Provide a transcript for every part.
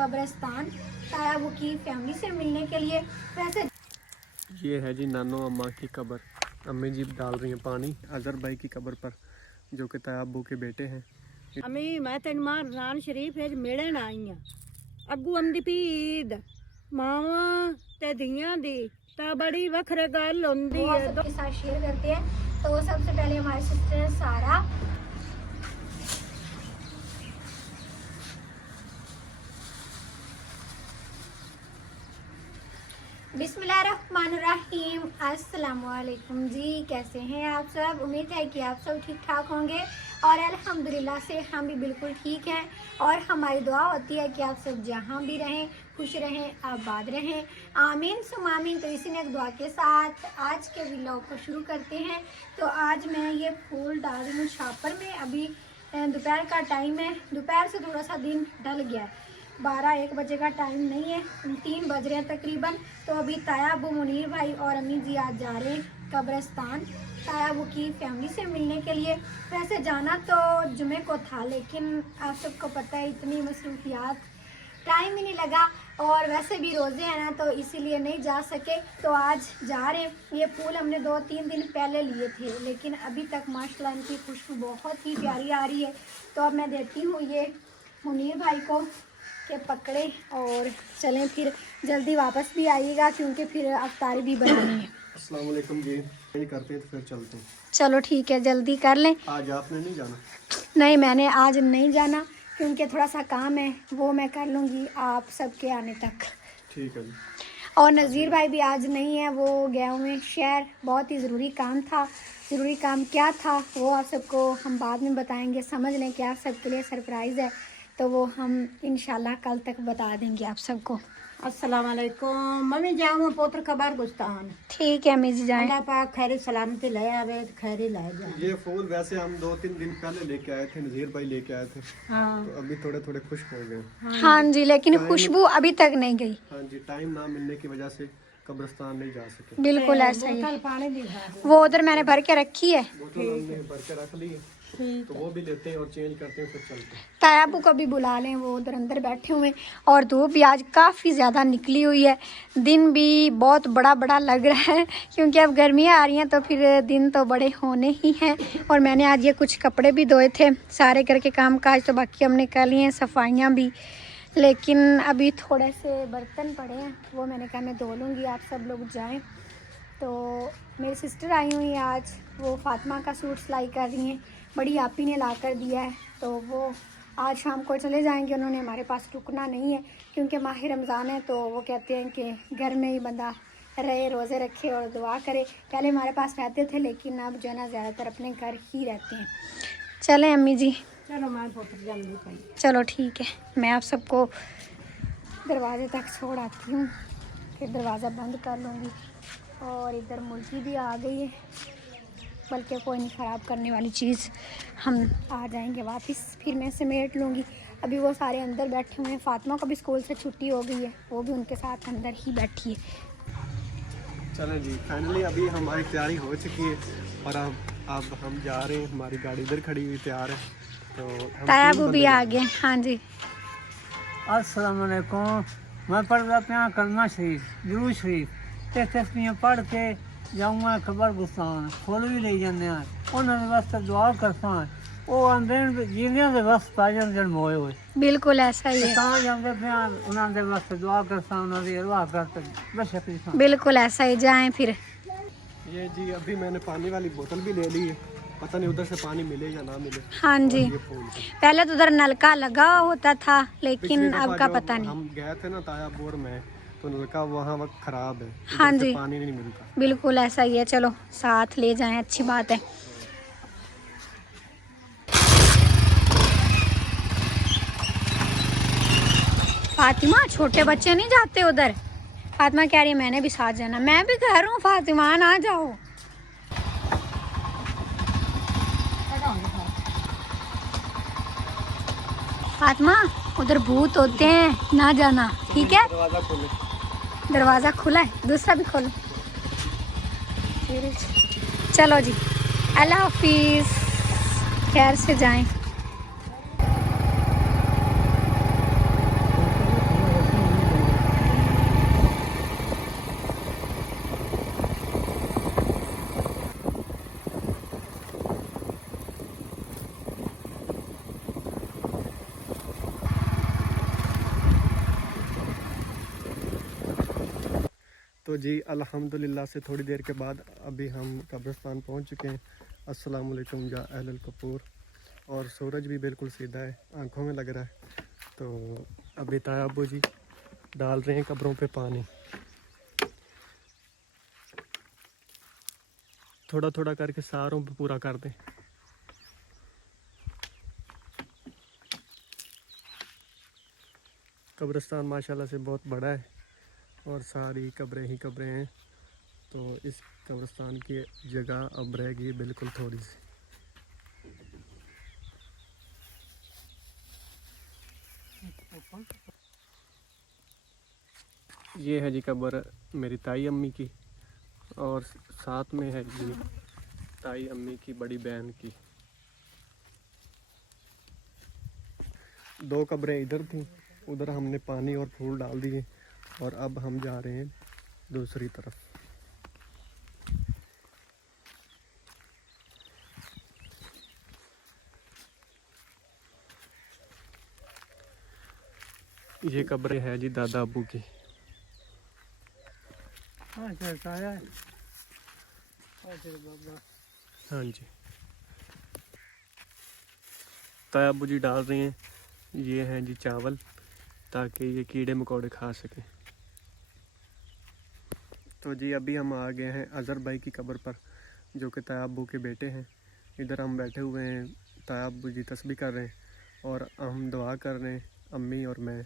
कब्रिस्तान तायाबू की फैमिली से मिलने के लिए। वैसे ये है जी नानो अम्मा की कब्र। अम्मी जी डाल रही हैं पानी अजहर भाई की कब्र पर, जो कि तायाबू के बेटे हैं। अम्मी मैं तेन मां रमजान शरीफ मिलन आई हाँ। अगू आंदी पी ईद मावा ते धियां दी ता बड़ी वखरे गल होंदी वो है। सबके साथ शेयर करते हैं। तो सबसे पहले हमारी सिस्टर सारा, बिस्मिल्लाहिर्रहमानिर्रहीम। अस्सलाम वालेकुम जी, कैसे हैं आप सब? उम्मीद है कि आप सब ठीक ठाक होंगे और अल्हम्दुलिल्लाह से हम भी बिल्कुल ठीक हैं। और हमारी दुआ होती है कि आप सब जहां भी रहें खुश रहें, आबाद रहें, आमीन सुम आमीन। तो इसी ने एक दुआ के साथ आज के व्लॉग को शुरू करते हैं। तो आज मैं ये फूल डाल रही हूँ छापर में। अभी दोपहर का टाइम है, दोपहर से थोड़ा सा दिन ढल गया है, 12-1 बजे का टाइम नहीं है, 3 बज रहे हैं तकरीबन। तो अभी तायाबू, मुनीर भाई और अम्मी जी आज जा रहे हैं कब्रिस्तान तायाबू की फैमिली से मिलने के लिए। वैसे जाना तो जुमे को था, लेकिन आप सबको पता है इतनी मसरूफियात, टाइम ही नहीं लगा। और वैसे भी रोज़े हैं ना, तो इसीलिए नहीं जा सके। तो आज जा रहे हैं। ये फूल हमने 2-3 दिन पहले लिए थे, लेकिन अभी तक माशाल्लाह इनकी खुशबू बहुत ही प्यारी आ रही है। तो अब मैं देती हूँ ये मुनीर भाई को के पकड़े और चलें, फिर जल्दी वापस भी आइएगा क्योंकि फिर अफ्तारी भी बनानी है। अस्सलाम वालेकुम जी, यही करते हैं तो फिर चलते हैं। चलो ठीक है, जल्दी कर लें। आज आपने नहीं जाना? नहीं, मैंने आज नहीं जाना क्योंकि थोड़ा सा काम है, वो मैं कर लूँगी आप सबके आने तक। ठीक है जी। और नज़ीर भाई भी आज नहीं है, वो गए हुए शहर, बहुत ही ज़रूरी काम था। ज़रूरी काम क्या था वो आप सबको हम बाद में बताएंगे। समझ लें कि आप सबके लिए सरप्राइज़ है, तो वो हम इंशाल्लाह कल तक बता देंगे आप सबको। अस्सलाम वालेकुम। मम्मी जाऊँ पोत्र खबर गुस्तान। ठीक है अम्मी जी, जाएं। अल्लाह पाक खैर सलामती ले आवे, खैर ले जाए। ये फूल वैसे हम 2-3 दिन पहले लेके आए थे, नज़ीर भाई लेके आए थे। हाँ तो अभी थोड़े थोड़े खुश्क हो गए। हाँ जी, लेकिन खुशबू अभी तक नहीं गई। हाँ जी, टाइम ना मिलने की वजह से कब्रिस्तान नहीं जा सके। बिल्कुल ऐसा ही है। बोतल पानी भी है। वो उधर मैंने भर के रखी है। बोतल हमने भर के रख ली है, तो वो भी लेते हैं और चेंज करते हैं, फिर चलते हैं। तायाबू को भी बुला लें, वो उधर अंदर बैठे हुए हैं। और धूप भी आज काफ़ी ज़्यादा निकली हुई है, दिन भी बहुत बड़ा बड़ा लग रहा है क्योंकि अब गर्मियाँ आ रही हैं, तो फिर दिन तो बड़े होने ही हैं। और मैंने आज ये कुछ कपड़े भी धोए थे, सारे करके काम काज तो बाकी हमने कर लिए हैं, सफाइयाँ भी। लेकिन अभी थोड़े से बर्तन पड़े हैं, वो मैंने कहा मैं धो लूँगी, आप सब लोग जाएँ। तो मेरी सिस्टर आई हुई है आज, वो फातिमा का सूट सिलाई कर रही हैं, बड़ी आपी ने ला कर दिया है। तो वो आज शाम को चले जाएंगे, उन्होंने हमारे पास रुकना नहीं है क्योंकि माह रमज़ान है। तो वो कहते हैं कि घर में ही बंदा रहे, रोज़े रखे और दुआ करे। पहले हमारे पास रहते थे, लेकिन अब जो है ना ज़्यादातर अपने घर ही रहते हैं। चलें अम्मी जी, चलो मैं पोत्र जल्दी पाई। चलो ठीक है, मैं आप सबको दरवाजे तक छोड़ आती हूँ, फिर दरवाज़ा बंद कर लूँगी। और इधर मुर्गी भी आ गई है, बल्कि कोई नहीं, ख़राब करने वाली चीज़, हम आ जाएंगे वापस, फिर मैं समेट लूँगी। अभी वो सारे अंदर बैठे हुए हैं, फातिमा को भी स्कूल से छुट्टी हो गई है, वो भी उनके साथ अंदर ही बैठी है। चलें जी, फाइनली अभी हमारी तैयारी हो चुकी है और अब हम जा रहे हैं। हमारी गाड़ी इधर खड़ी हुई तैयार है। तो हम तायाबू 3 भी बंदे आ गए। हाँ जी, अस्सलाम वालेकुम। मैं पढ़दा पिया कलमा शरीफ, दुरूद शरीफ ते तस्बीहां पढ़ के जाऊँगा कब्रिस्तान। फुल भी ले जाने उन्होंने वास्ते दुआ करता वो आंदे जींदे दे वास्ते पा जांदे मोए होए। बिल्कुल ऐसा ही है, तां जांदे पिया उन्होंने दे वास्ते दुआ करता, उन्होंने दी अरवाह करते बेशक सा। बिल्कुल ऐसा ही। जाएं फिर। ये जी अभी मैंने पानी वाली बोतल भी ले ली है, पता नहीं उधर से पानी मिले या ना मिले। हाँ जी, ये फूल पहले तो उधर नलका लगा होता था, पिछली लेकिन दफा अब का जो पता नहीं। हम गए थे ना तायाबूर में, तो नलका वहाँ वक्त खराब है, हाँ उधर से जी, पानी नहीं मिलता। बिल्कुल ऐसा ही है। चलो साथ ले जाएं, अच्छी बात है। फातिमा, छोटे बच्चे नहीं जाते उधर? फातिमा कह रही है मैंने भी साथ जाना। मैं भी कह रहा हूँ फातिमा ना जाओ। फातिमा, उधर भूत होते हैं, ना जाना, ठीक है? दरवाजा खोले। दरवाज़ा खुला है, दूसरा भी खोलो। चलो जी, अल्लाह हाफिज़, खैर से जाएं। तो जी अल्हम्दुलिल्लाह से थोड़ी देर के बाद अभी हम कब्रिस्तान पहुंच चुके हैं। अस्सलाम वालेकुम या अहलल कपूर। और सूरज भी बिल्कुल सीधा है, आंखों में लग रहा है। तो अभी ताया अब्बू जी डाल रहे हैं कब्रों पे पानी, थोड़ा थोड़ा करके सारों पे पूरा कर दें। कब्रिस्तान माशाल्लाह से बहुत बड़ा है और सारी कब्रें ही कब्रें हैं। तो इस कब्रिस्तान की जगह अब रह गई बिल्कुल थोड़ी सी। ये है जी कब्र मेरी ताई अम्मी की, और साथ में है जी ताई अम्मी की बड़ी बहन की। दो कब्रें इधर थी, उधर हमने पानी और फूल डाल दिए और अब हम जा रहे हैं दूसरी तरफ। ये कब्र है जी दादा अब्बू की। हाँ चलता है। बाबा हाँ जी, ताया अब्बू जी डाल रहे हैं, ये हैं जी चावल, ताकि ये कीड़े मकोड़े खा सकें। तो जी अभी हम आ गए हैं अज़हर भाई की कब्र पर, जो कि ताया अब्बू के बेटे हैं। इधर हम बैठे हुए हैं, ताया अब्बू जी तस्बीह कर रहे हैं और हम दुआ कर रहे हैं, अम्मी और मैं।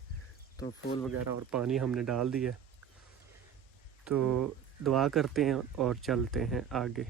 तो फूल वगैरह और पानी हमने डाल दिया, तो दुआ करते हैं और चलते हैं आगे।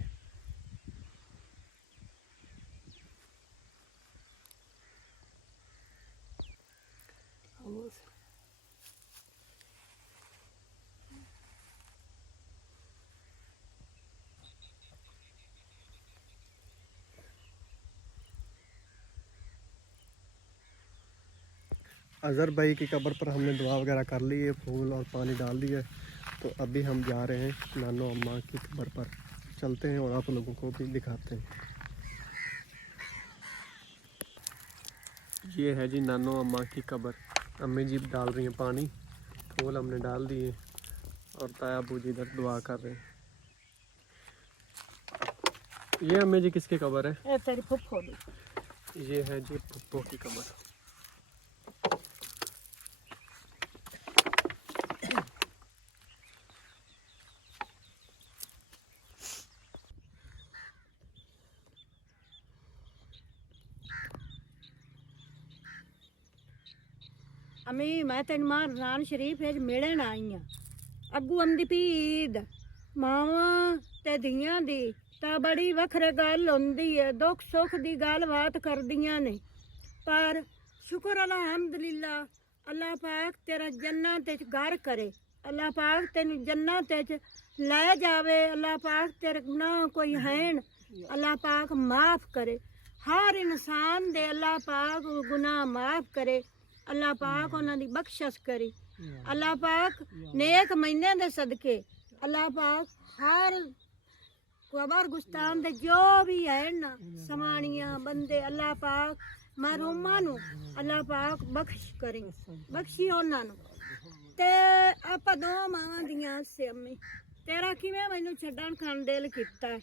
अज़हर भाई की कब्र पर हमने दुआ वगैरह कर ली है, फूल और पानी डाल दिया है। तो अभी हम जा रहे हैं नानो अम्मा की कब्र पर, चलते हैं और आप लोगों को भी दिखाते हैं। ये है जी नानो अम्मा की कब्र। अम्मी जी डाल रही हैं पानी, फूल हमने डाल दिए और ताया अब्बू जी इधर दुआ कर रहे हैं। ये अम्मी जी किसकी कब्र है? ए तेरी फुफ्फो दी। ये है जी पप्पो की कब्र। अम्मी मैं तेन मां रान शरीफ है मिलन आई हाँ। अगू आंदी पी ईद, मावां ते धियां दी तां बड़ी वखरे गल हुंदी है, दुख सुख दी गल बात करदियां ने। पर शुक्र अलहमदुलिल्लाह, अल्लाह पाक तेरा जन्नत च घर करे, अल्लाह पाक तेन जन्नत च ले जावे, अल्लाह पाक तेरे गुनाह कोई हैन अल्लाह पाक माफ़ करे। हर इंसान दे अल्लाह पाक गुनाह माफ़ करे, अल्लाह पाक उन्हां दी बख्शिश करे। अल्लाह पाक नेक महीने दे सदके अल्लाह पाक हर कबर गुस्तान दे जो भी है ना समानियां बंदे अल्लाह पाक महरूमां नू अल्लाह पाक बख्श करे, बख्शी उन्हां नू। ते आपां दो मावां दियां से अम्मी तेरा किवें मैनू छड्डण खान दिल कीता है।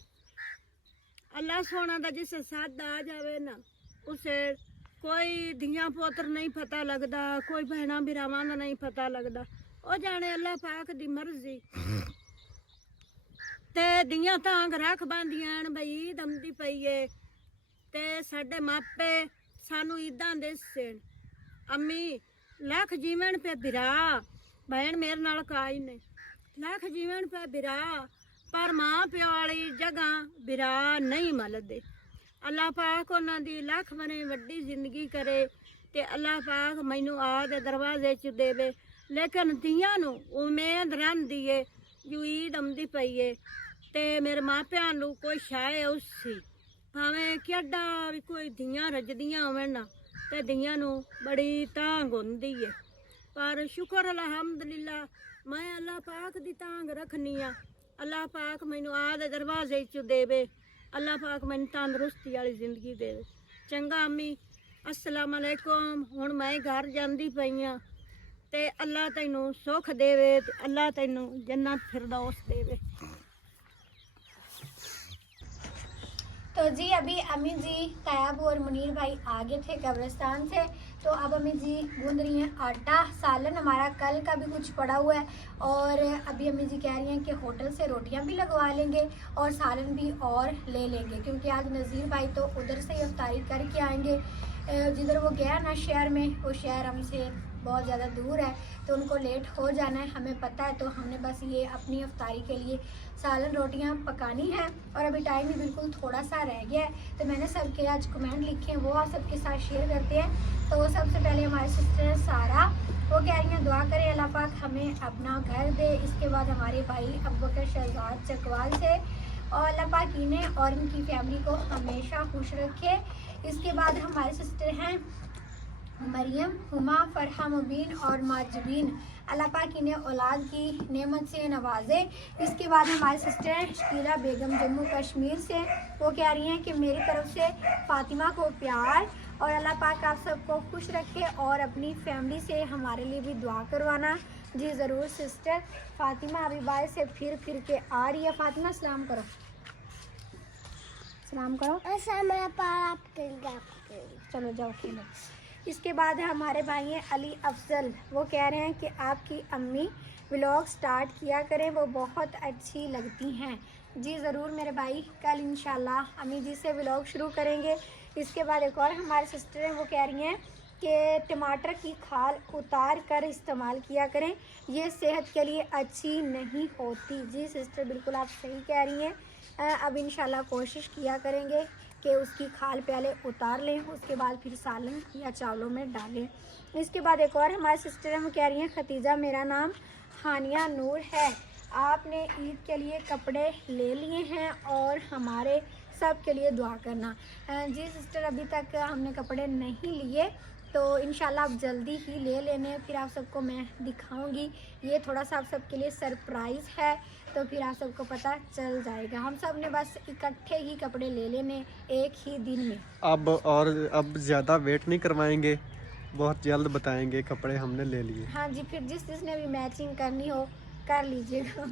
अल्लाह सोना दा जिस साथ आ जावे ना, उसे कोई धियां पुत्र नहीं पता लगदा, कोई भैणा भरावां दा नहीं पता लगदा, ओ जाने अल्लाह पाक दी मर्जी। ते धियां तांग रख बांदियां बई ईद आंदी पई है, ते साडे मापे सानू ईदां देसन। अम्मी लख जीवन पे बिरा, भैन मेरे नाल काई ने, लख जीवन पे बिरा, पर मां प्यो वाली जगह बिरा नहीं मलदे। अल्लाह पाक उन्हां दी लख बने वड्डी जिंदगी करे, ते अल्लाह पाक मैनू आ दे दरवाजे च देवे। लेकिन धियां नू उम्मीद रहिंदी है जो ईद आंदी पई है, ते मेरे मापियां नू कोई शाय उसी भावें केड्डा भी कोई धियां रजदियां होवन ना, ते धियां नू बड़ी तांग हुंदी है। पर शुक्र अलहमदुलिल्लाह, मैं अल्लाह पाक दी तांग रखनी आ, अल्लाह पाक मैनू आ दे दरवाजे च देवे, अल्लाह पाक मैनू तंदरुस्ती वाली जिंदगी देवे। चंगा अम्मी, अस्सलाम वालेकुम। हुण मैं घर जांदी पई हाँ, ਤੇ ਅੱਲਾ ਤੈਨੂੰ ਸੁੱਖ ਦੇਵੇ ਤੇ ਅੱਲਾ ਤੈਨੂੰ ਜन्नत फिरदौस देवे। तो जी अभी अम्मी जी तैयब और मुनीर भाई आगे थे कब्रिस्तान से, तो अब अम्मी जी गूंद रही हैं आटा। सालन हमारा कल का भी कुछ पड़ा हुआ है और अभी अम्मी जी कह रही हैं कि होटल से रोटियां भी लगवा लेंगे और सालन भी और ले लेंगे, क्योंकि आज नज़ीर भाई तो उधर से ही इफ्तारी करके आएंगे। जिधर वो गया ना शहर में, वो शहर हमसे बहुत ज़्यादा दूर है, तो उनको लेट हो जाना है, हमें पता है। तो हमने बस ये अपनी इफ्तारी के लिए सालन रोटियां पकानी है और अभी टाइम भी बिल्कुल थोड़ा सा रह गया है। तो मैंने सबके आज कमेंट लिखे हैं, वो आप सबके साथ शेयर करते हैं। तो सबसे पहले हमारे सिस्टर सारा, वो कह रही हैं दुआ करें अल्लाह पाक हमें अपना घर दे। इसके बाद हमारे भाई अबू बकर शहजाद चकवाल से, और अल्लाह पाक इन्हें और इनकी फैमिली को हमेशा खुश रखे। इसके बाद हमारे सिस्टर हैं मरियम, हुमा, फरहा, मुबीन और माजबीन, अल्लाह पाक इन्हें औलाद की नेमत से नवाजे। इसके बाद हमारे सिस्टर हैं शकीला बेगम जम्मू कश्मीर से, वो कह रही हैं कि मेरी तरफ से फ़ातिमा को प्यार और अल्लाह पाक आप सबको खुश रखे और अपनी फैमिली से हमारे लिए भी दुआ करवाना। जी ज़रूर सिस्टर। फ़ातिमा अभी बाहर से फिर के आ रही है। फ़ातिमा सलाम करो, सलाम करो। चलो जाओ खेलो। इसके बाद हमारे भाई हैं अली अफजल, वो कह रहे हैं कि आपकी अम्मी व्लॉग स्टार्ट किया करें, वो बहुत अच्छी लगती हैं। जी ज़रूर मेरे भाई, कल इंशाल्लाह अम्मी जी से व्लॉग शुरू करेंगे। इसके बाद एक और हमारे सिस्टर हैं, वो कह रही हैं कि टमाटर की खाल उतार कर इस्तेमाल किया करें, ये सेहत के लिए अच्छी नहीं होती। जी सिस्टर बिल्कुल आप सही कह रही हैं। अब इंशाल्लाह कोशिश किया करेंगे कि उसकी खाल पहले उतार लें, उसके बाद फिर सालन या चावलों में डालें। इसके बाद एक और हमारी सिस्टर हैं, वो कह रही हैं खतीजा मेरा नाम हानिया नूर है, आपने ईद के लिए कपड़े ले लिए हैं और हमारे सब के लिए दुआ करना। जी सिस्टर अभी तक हमने कपड़े नहीं लिए, तो इंशाल्लाह आप जल्दी ही ले लेने, फिर आप सबको मैं दिखाऊंगी। ये थोड़ा सा आप सबके लिए सरप्राइज़ है, तो फिर आप सबको पता चल जाएगा। हम सब ने बस इकट्ठे ही कपड़े ले लेने एक ही दिन में। अब ज़्यादा वेट नहीं करवाएंगे, बहुत जल्द बताएंगे कपड़े हमने ले लिए। हाँ जी, फिर जिसने भी मैचिंग करनी हो कर लीजिएगा।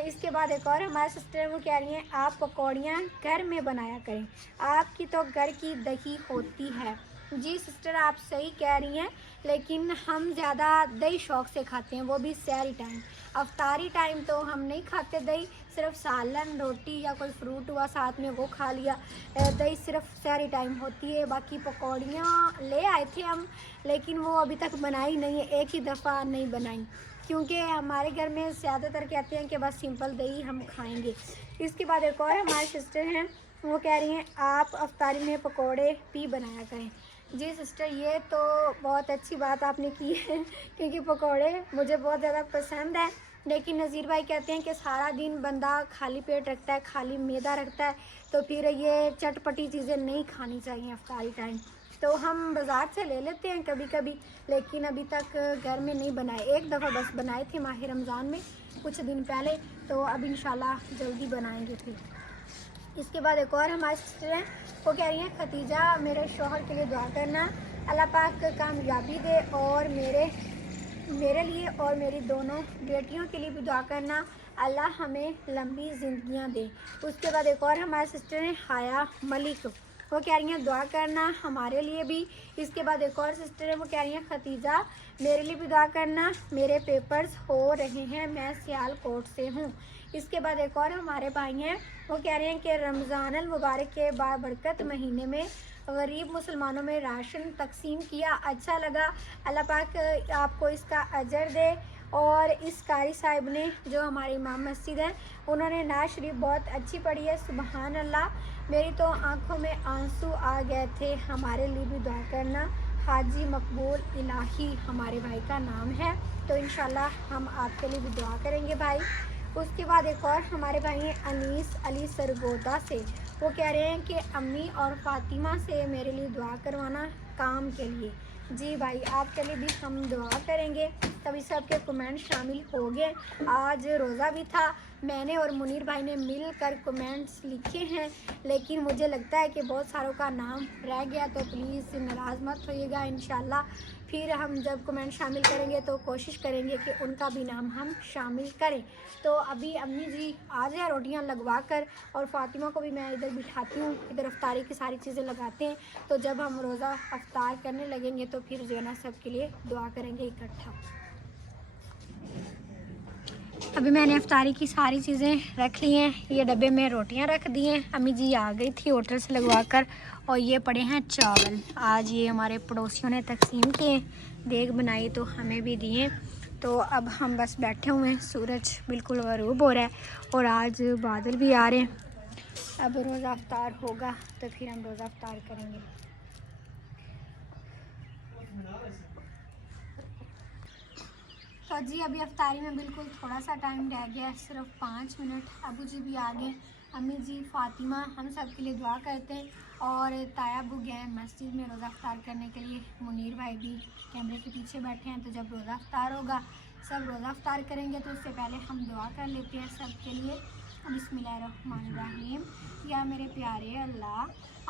इसके बाद एक और हमारे सिस्टर वो कह रही हैं आप पकौड़ियाँ घर में बनाया करें, आपकी तो घर की दही होती है। जी सिस्टर आप सही कह रही हैं, लेकिन हम ज़्यादा दही शौक़ से खाते हैं, वो भी सहरी टाइम। अफ्तारी टाइम तो हम नहीं खाते दही, सिर्फ सालन रोटी या कोई फ्रूट हुआ साथ में वो खा लिया। दही सिर्फ सहरी टाइम होती है। बाकी पकौड़ियाँ ले आए थे हम, लेकिन वो अभी तक बनाई नहीं है, एक ही दफ़ा नहीं बनाई, क्योंकि हमारे घर में ज़्यादातर कहते हैं कि बस सिंपल दही हम खाएंगे। इसके बाद एक और हमारे सिस्टर हैं, वो कह रही हैं आप अफ्तारी में पकौड़े भी बनाया करें। जी सिस्टर ये तो बहुत अच्छी बात आपने की है, क्योंकि पकौड़े मुझे बहुत ज़्यादा पसंद है। लेकिन नज़ीर भाई कहते हैं कि सारा दिन बंदा खाली पेट रखता है, खाली मैदा रखता है, तो फिर ये चटपटी चीज़ें नहीं खानी चाहिए अफ्तारी टाइम। तो हम बाज़ार से ले लेते हैं कभी कभी, लेकिन अभी तक घर में नहीं बनाए। एक दफ़ा बस बनाए थे माह रमज़ान में कुछ दिन पहले, तो अब इंशाल्लाह जल्दी बनाएंगे फिर। इसके बाद एक और हमारी सिस्टर हैं, वो कह रही हैं खतीजा मेरे शौहर के लिए दुआ करना, अल्लाह पाक कामयाबी दे, और मेरे लिए और मेरी दोनों बेटियों के लिए भी दुआ करना, अल्लाह हमें लंबी ज़िंदगियां दे। उसके बाद एक और हमारे सिस्टर हैं हाया मलिक, वो कह रही हैं दुआ करना हमारे लिए भी। इसके बाद एक और सिस्टर है, वो कह रही हैं खतीजा मेरे लिए भी दुआ करना, मेरे पेपर्स हो रहे हैं, मैं सियालकोट से हूँ। इसके बाद एक और हमारे भाई हैं, वो कह रहे हैं कि रमज़ान अल मुबारक के बाबरकत महीने में गरीब मुसलमानों में राशन तकसीम किया, अच्छा लगा, अल्लाह पाक आपको इसका अजर दे। और इस कारी साहिब ने जो हमारे इमाम मस्जिद हैं, उन्होंने नाज शरीफ बहुत अच्छी पढ़ी है, सुबहान अल्लाह, मेरी तो आंखों में आंसू आ गए थे, हमारे लिए भी दुआ करना। हाजी मकबूल इलाही हमारे भाई का नाम है, तो इंशाल्लाह हम आपके लिए भी दुआ करेंगे भाई। उसके बाद एक और हमारे भाई हैं अनीस अली सरगोदा से, वो कह रहे हैं कि अम्मी और फ़ातिमा से मेरे लिए दुआ करवाना काम के लिए। जी भाई आपके लिए भी हम दुआ करेंगे। तभी सबके कमेंट शामिल हो गए। आज रोज़ा भी था, मैंने और मुनीर भाई ने मिलकर कमेंट्स लिखे हैं, लेकिन मुझे लगता है कि बहुत सारों का नाम रह गया, तो प्लीज़ नाराज़ मत होइएगा। इंशाल्लाह फिर हम जब कमेंट शामिल करेंगे तो कोशिश करेंगे कि उनका भी नाम हम शामिल करें। तो अभी अम्मी जी आ जाए रोटियां लगवा कर, और फ़ातिमा को भी मैं इधर बिठाती हूँ, इधर अफ्तारी की सारी चीज़ें लगाते हैं। तो जब हम रोज़ा अफ्तार करने लगेंगे तो फिर जो है ना सबके लिए दुआ करेंगे इकट्ठा। अभी मैंने अफ्तारी की सारी चीज़ें रख ली हैं, ये डब्बे में रोटियां रख दी हैं। अम्मी जी आ गई थी होटल से लगवा कर, और ये पड़े हैं चावल। आज ये हमारे पड़ोसियों ने तकसीम किए, देग बनाई तो हमें भी दिए। तो अब हम बस बैठे हुए हैं, सूरज बिल्कुल गरूब हो रहा है और आज बादल भी आ रहे हैं। अब रोज़ा अफ्तार होगा तो फिर हम रोज़ा अफ्तार करेंगे। तो जी अभी अफ्तारी में बिल्कुल थोड़ा सा टाइम रह गया है, सिर्फ 5 मिनट। अबू जी भी आ गए, अम्मी जी, फ़ातिमा, हम सब के लिए दुआ करते हैं। और ताया अबू गए हैं मस्जिद में रोज़ा अफ्तार करने के लिए। मुनीर भाई भी कैमरे के पीछे बैठे हैं। तो जब रोज़ा अफ्तार होगा, सब रोज़ा अफ्तार करेंगे, तो उससे पहले हम दुआ कर लेते हैं सब के लिए। बिस्मिल्लाहिर्रहमानिर्रहीम। या मेरे प्यारे अल्लाह,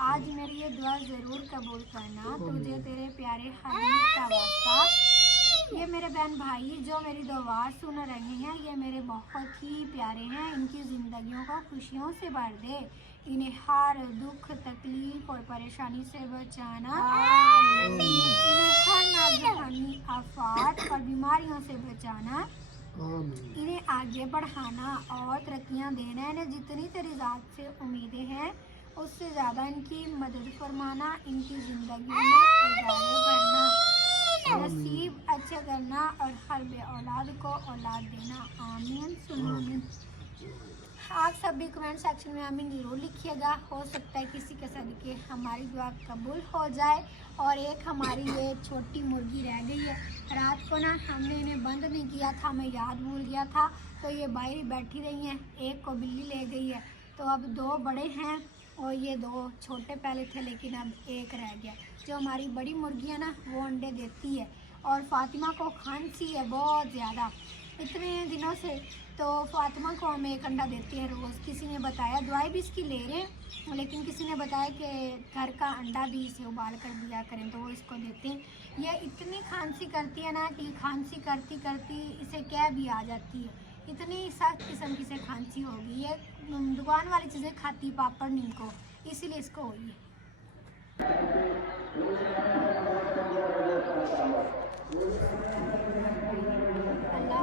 आज मेरी ये दुआ ज़रूर कबूल करना, तुझे तेरे प्यारे हबीब का वास्ता। ये मेरे बहन भाई जो मेरी दुआ सुन रहे हैं, ये मेरे बहुत ही प्यारे हैं, इनकी ज़िंदगियों को खुशियों से भर दे, इन्हें हर दुख तकलीफ और परेशानी से बचाना, इन्हें हर नागहानी आफात और बीमारियों से बचाना, इन्हें आगे बढ़ाना और तरक्कियां देना। इन्हें जितनी तेरी ज़ात से उम्मीदें हैं उससे ज़्यादा इनकी मदद फरमाना, इनकी ज़िंदगी में उजाले भरना, नसीब अच्छा करना और हर बे औलाद को औलाद देना। आमीन सुम्मा आमीन। आप सब भी कमेंट सेक्शन में आमीन ज़रूर लिखिएगा। हो सकता है किसी के सदके हमारी दुआ कबूल हो जाए। और एक हमारी ये छोटी मुर्गी रह गई है, रात को ना हमने इन्हें बंद नहीं किया था, हमें याद भूल गया था, तो ये बाहर बैठी रही हैं। एक को बिल्ली ले गई है, तो अब 2 बड़े हैं और ये 2 छोटे पहले थे, लेकिन अब एक रह गया। जो हमारी बड़ी मुर्गी है ना, वो अंडे देती है। और फ़ातिमा को खांसी है बहुत ज़्यादा, इतने दिनों से। तो फ़ातिमा को हम 1 अंडा देते हैं रोज़। किसी ने बताया, दवाई भी इसकी ले रहे हैं, लेकिन किसी ने बताया कि घर का अंडा भी इसे उबाल कर दिया करें, तो वो इसको देते हैं। ये इतनी खांसी करती है ना कि खांसी करती करती इसे क्या भी आ जाती है, इतनी सख्त किस्म की से खांसी होगी। ये दुकान वाली चीज़ें खाती, पापड़ नीमको, इसीलिए इसको हुई है। अल्लाह